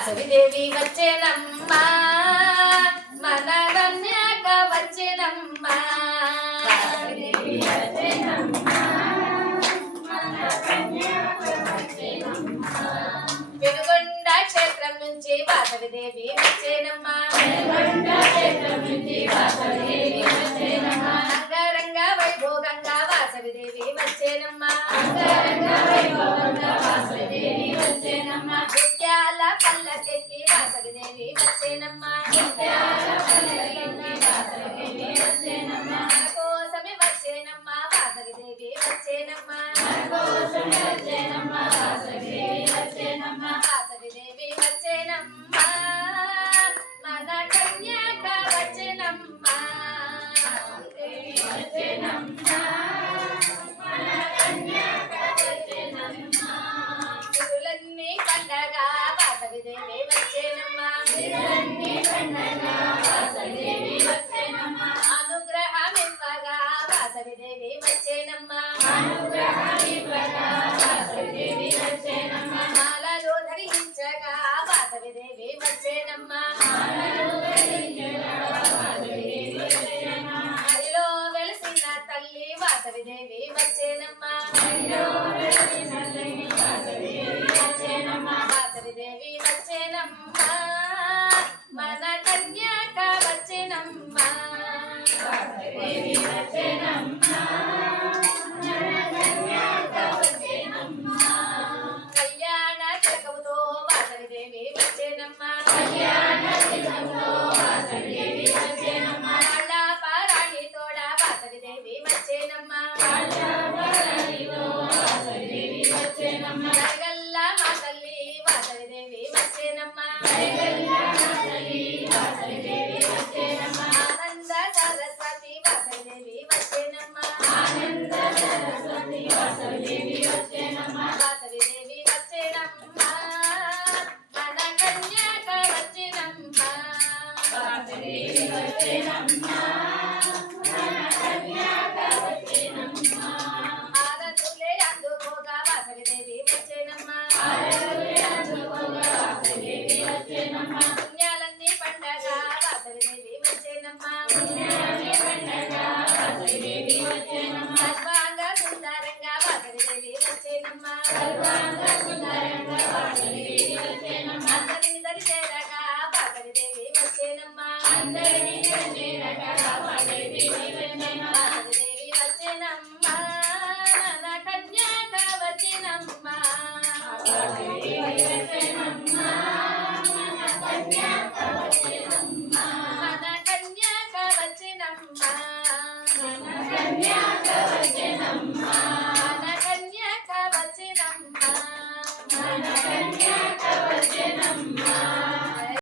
సవిదేవి వచ్చేనమ్మా మన కన్యాక వచ్చేనమ్మా పెనుగొండ క్షేత్రం నుంచి వాసవిదేవి వచ్చేనమ్మా అంగరంగ వైభోగంగా వాసవిదేవి వచ్చేనమ్మా ముత్యాల పల్లకెక్కి వాసవిదేవి వచ్చేనమ్మా మన కోసమే వచ్చేనమ్మా వాసవిదేవి వచ్చేనమ్మా వాసవిదేవి వచ్చేనమ్మా మన కన్యాక వచ్చేనమ్మా సిరులన్నీ పండగా వాసవిదేవి వచ్చేనమ్మా అనుగ్రహమివ్వగా వాసవిదేవి వచ్చేనమ్మా మాలలో ధరించగా వాసవిదేవి వచ్చేనమ్మా హరిలో వెలిసిన తల్లి వాసవిదేవి వచ్చేనమ్మా వాసవిదేవి వచ్చేనమ్మా మన కన్యాక వచ్చేనమ్మా కళ్యాణ తిలకముతో వాసవిదేవి వచ్చేనమ్మా పారాణి తోడ వాసవిదేవి వచ్చేనమ్మా జగల్ల మా తల్లి వాసవిదేవి వచ్చేనమ్మా ఆనంద సరస్వతి వాసవిదేవి వచ్చేనమ్మా వాసవిదేవి వచ్చేనమ్మా మన కన్యాక వచ్చేనమ్మా ఆరతులే అందుకోగా వాసవిదేవి వచ్చేనమ్మా పుణ్యాలన్నీ పండగ వాసవిదేవి వచ్చేనమ్మా సర్వాంగ సుందరంగా వాసవిదేవి వచ్చేనమ్మా అందరిని దరి చేరగా వాసవిదేవి వచ్చేనమ్మా వాసవిదేవి వచ్చేనమ్మా మన కన్యాక వచ్చేనమ్మా మన కన్యాక వచ్చేనమ్మా మన కన్యాక వచ్చేనమ్మా